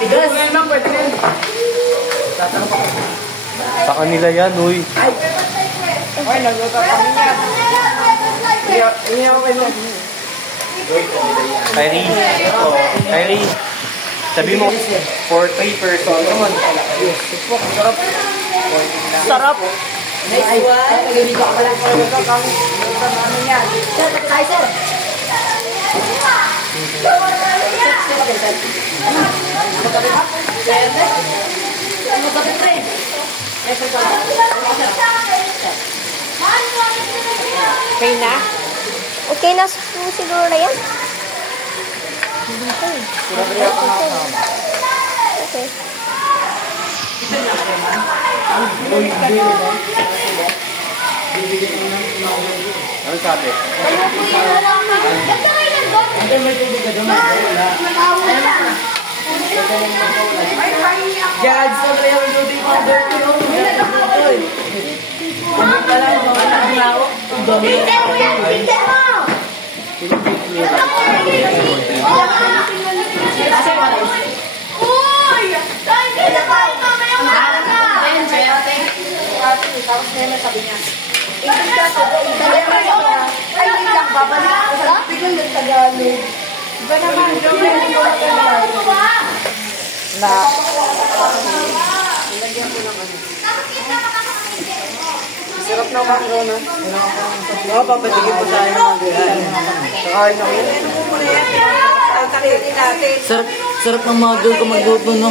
Tigas. Sa kanila yan, uy. Ay, nagluto kami niya. Hindi ako kayo. Kyrie. Sabi mo, for 3 person naman. Sarap. Sarap. Nice one. Nagluto ka pala. Nagluto kami. Nagluto kami niya. Sir, patay sir. Okay na? Okay na siguro na yan. Okay. Ano sabi? Judge, sabi yung beauty powder ko yung ano pala, mga naglao. Tingnan mo yan! Tingnan mo! Uy! Saan ka na kain mamaya umaga? Tapos na sabi niya. Hindi ka sa ay, hindi lang, babalik ako sa biglang ng Tagalog. Iba naman, hindi ko na ilagyan ko ng ano. Sarap na macaroni. Oo, papatigin po tayo ng mga kakain na yun. Sarap ng mother ko magluto, no?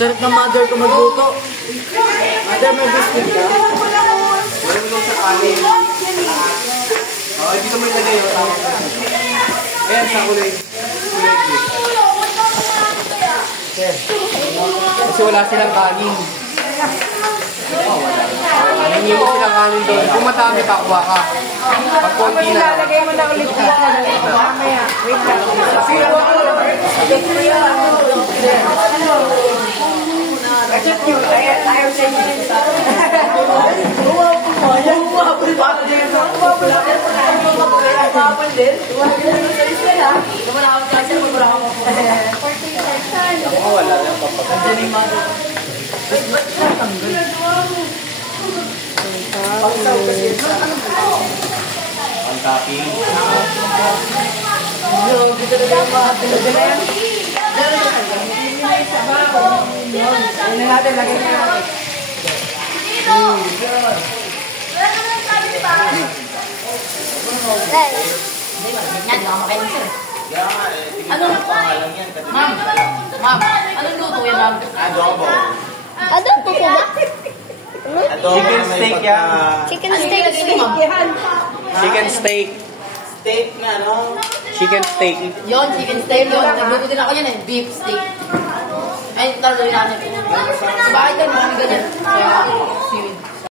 Sarap ng mother ko magluto. Mother, may biscuit ka? Walang lang sa kanin. Dito mo ilagay yun. Ayan, sa kulay. Kasi wala silang kanin. Hindi mo silang kanin doon. Kung matami, takwa ka. Pag konti na. Lalagay mo na ulit dito. Mamaya. Wait lang. Ayaw sa inyo. Wala lang papagod. Ang topping. Anong luto yan, ma'am? Adobo. Adobo po ba? Chicken steak yan. Chicken steak. Chicken steak. Steak na, no? Chicken steak. Yon, chicken steak yun. Nagluto din ako yan eh, beef steak. Ay, talaga natin. Sa bahay din, marami ganyan. Kaya, seaweed.